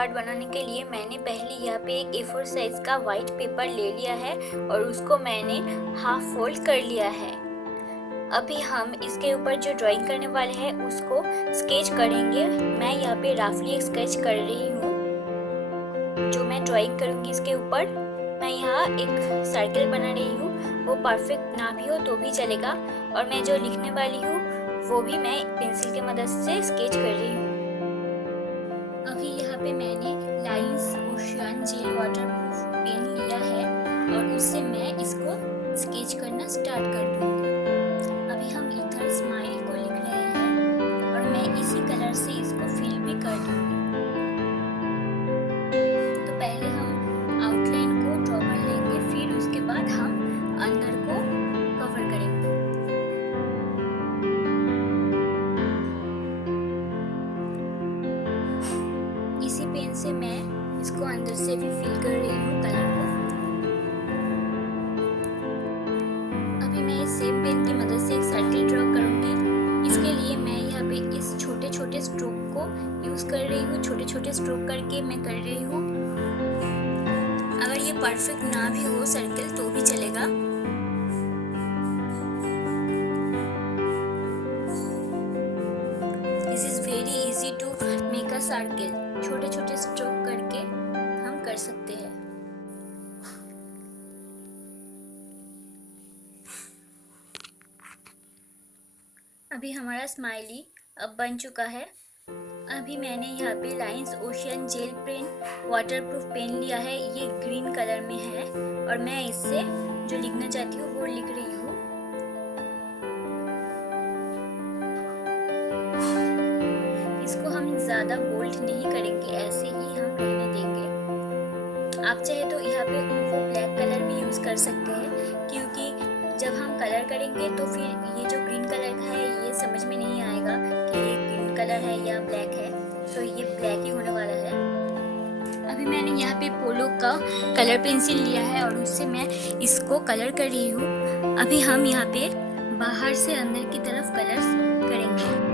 Card बनाने के लिए मैंने पहले यहाँ पे एक A4 साइज का वाइट पेपर ले लिया है और उसको मैंने हाफ फोल्ड कर लिया है। अभी हम इसके ऊपर जो ड्राइंग करने वाले हैं उसको स्केच करेंगे। मैं यहाँ पे रफली एक स्केच कर रही हूँ। जो मैं ड्राइंग करूँगी इसके ऊपर, मैं यहाँ एक सर्कल बना रही हूँ। वो परफेक्ट ना भी हो तो भी चलेगा, और मैं जो लिखने वाली हूँ वो भी मैं पेंसिल की मदद से स्केच कर रही हूँ। अभी यहाँ पे मैंने Linc ocean gel waterproof pen लिया है और उससे मैं इसको स्केच करना स्टार्ट कर दूँगी। अभी हम इधर स्माइल को लिख रहे हैं और मैं इसी कलर से इसको फिल भी कर दूँगी। तो पहले हम आउटलाइन को ड्रॉ कर लेंगे, फिर उसके बाद हम अंदर को कवर करेंगे। इसी पेन से मैं इसको अंदर से भी फिल कर रही हूँ कलर को। अभी मैं इस सेम पेन की मदद से एक सर्कल ड्रॉ करूँगी। इसके लिए मैं यहाँ पे इस छोटे छोटे स्ट्रोक को यूज़ कर रही हूँ। छोटे छोटे स्ट्रोक करके मैं कर रही हूँ। अगर ये परफेक्ट ना भी हो सर्कल तो भी चलेगा। This is very easy to make a circle. छोटे छोटे स्ट्रोक करके हम कर सकते हैं। अभी हमारा स्माइली अब बन चुका है। अभी मैंने यहाँ पे Linc ocean gel pen waterproof pen लिया है। ये ग्रीन कलर में है और मैं इससे जो लिखना चाहती हूँ वो लिख रही हूँ। इसको हम ज़्यादा बोल्ड नहीं करेंगे, ऐसे ही हम रहने देंगे। आप चाहे तो यहाँ पे वो ब्लैक कलर भी यूज़ कर सकते हैं, क्योंकि जब हम कलर करेंगे तो फिर ये जो ग्रीन कलर का है ये समझ में नहीं आएगा कि ये ग्रीन कलर है या ब्लैक है। तो ये ब्लैक ही होने वाला है। अभी मैंने यहाँ पे पोलो का कलर पेंसिल लिया है और उससे मैं इसको कलर कर रही हूँ। अभी हम यहाँ पे बाहर से अंदर की तरफ कलर्स करेंगे।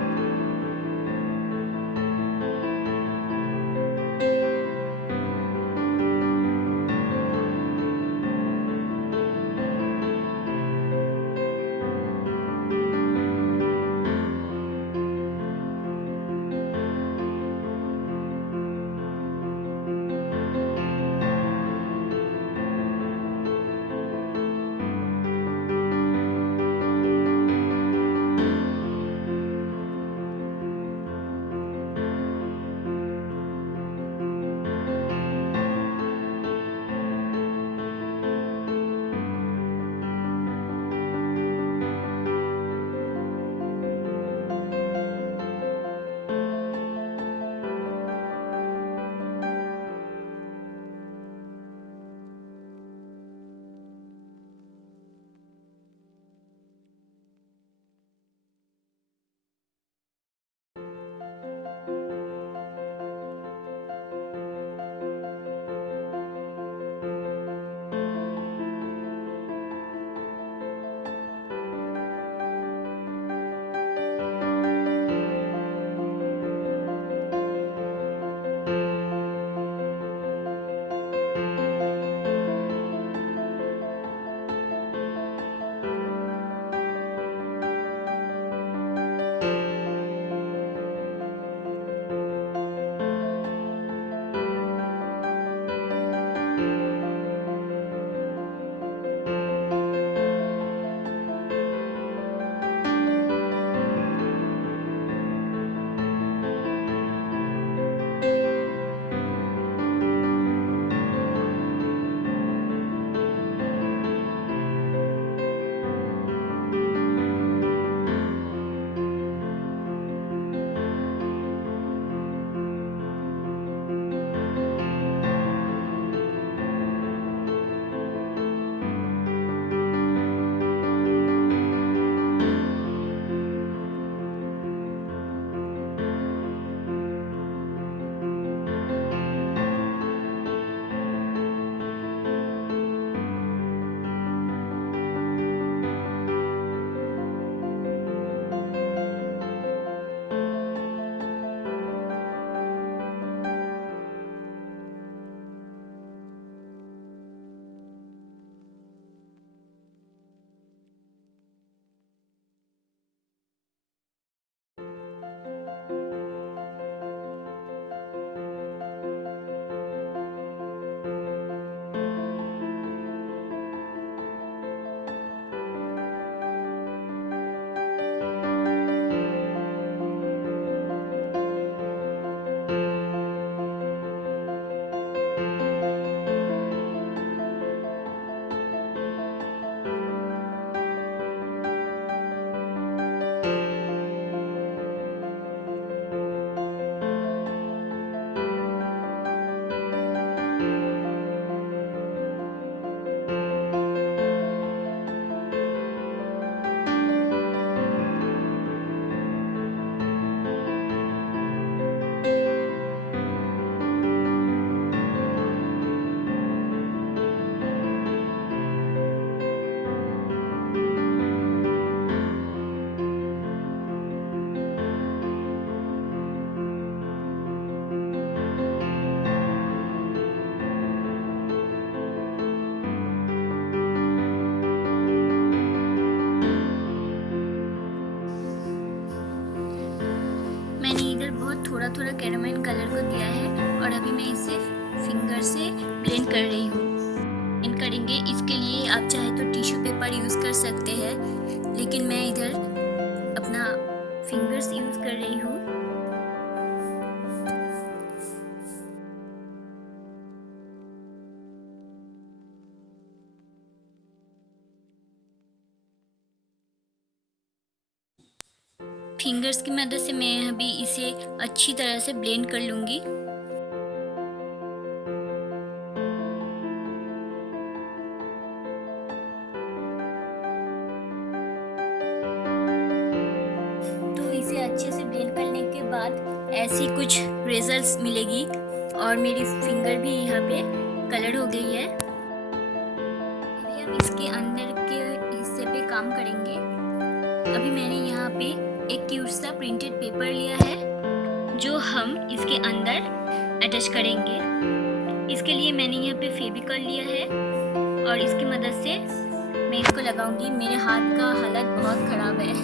थोड़ा थोड़ा कैरामेल कलर को दिया है और अभी मैं इसे फिंगर से ब्लेंड कर रही हूँ। ब्लेंड करेंगे, इसके लिए आप चाहे तो टिश्यू पेपर यूज़ कर सकते हैं, लेकिन मैं इधर अपना फिंगर्स यूज़ कर रही हूँ। फिंगर्स की मदद से मैं अभी इसे अच्छी तरह से ब्लेंड कर लूँगी। तो इसे अच्छे से ब्लेंड करने के बाद ऐसी कुछ रिजल्ट्स मिलेगी और मेरी फिंगर भी यहाँ पे कलर हो गई है। अभी हम इसके अंदर के हिस्से पे काम करेंगे। अभी मैंने यहाँ पे एक क्यूट सा प्रिंटेड पेपर लिया है जो हम इसके अंदर अटैच करेंगे। इसके लिए मैंने यहाँ पे फेविकॉल लिया है और इसकी मदद से मैं इसको लगाऊंगी। मेरे हाथ का हालत बहुत खराब है।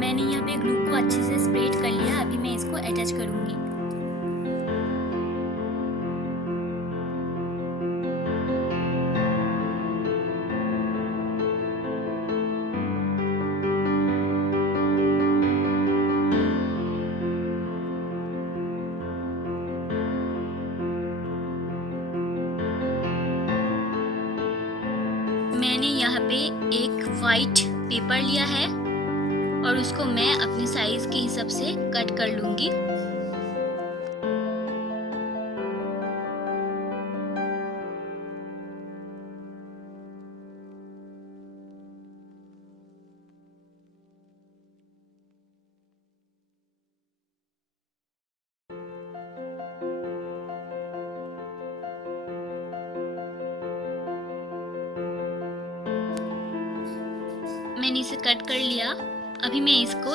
मैंने यहाँ पे ग्लू को अच्छे से स्प्रेड कर लिया। अभी मैं इसको अटैच करूंगी। मैंने यहाँ पे एक वाइट पेपर लिया है और उसको मैं अपने साइज के हिसाब से कट कर लूंगी। मैंने इसे कट कर लिया। अभी मैं इसको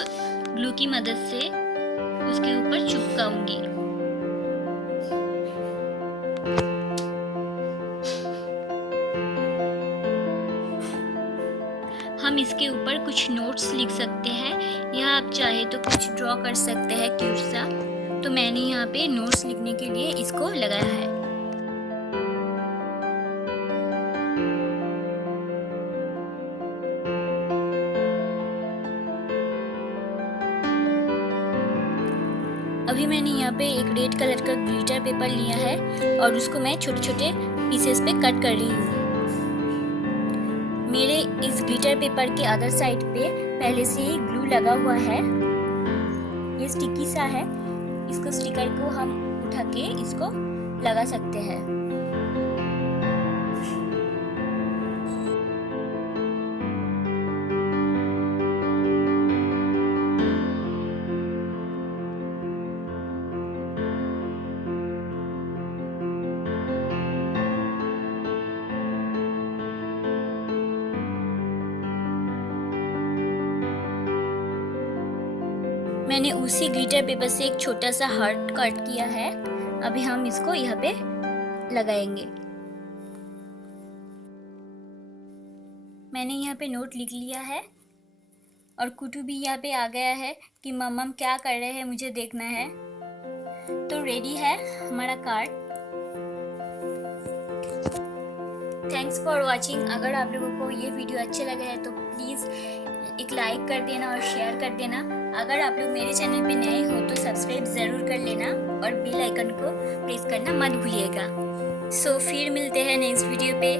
ग्लू की मदद से उसके ऊपर चिपकाऊंगी। हम इसके ऊपर कुछ नोट्स लिख सकते हैं या आप चाहे तो कुछ ड्रॉ कर सकते हैं क्यूट सा। तो मैंने यहाँ पे नोट्स लिखने के लिए इसको लगाया है। अभी मैंने यहाँ पे एक रेड कलर का ग्लिटर पेपर लिया है और उसको मैं छोटे छोटे पीसेस पे कट कर रही हूँ। मेरे इस ग्लिटर पेपर के अदर साइड पे पहले से ही ग्लू लगा हुआ है। ये स्टिकी सा है। इसको स्टिकर को हम उठा के इसको लगा सकते हैं। मैंने उसी ग्लिटर पेपर से एक छोटा सा हार्ट कट किया है। अभी हम इसको यहाँ पे लगाएंगे। मैंने यहाँ पे नोट लिख लिया है और कुटू भी यहाँ पे आ गया है कि मम्मम क्या कर रहे हैं, मुझे देखना है। तो रेडी है हमारा कार्ड। Thanks for watching. अगर आप लोगों को ये वीडियो अच्छे लगे हैं तो प्लीज़ एक लाइक कर देना और शेयर कर देना। अगर आप लोग मेरे चैनल पे नए हो तो सब्सक्राइब ज़रूर कर लेना और बेल आइकन को प्रेस करना मत भूलिएगा। सो फिर मिलते हैं नेक्स्ट वीडियो पे।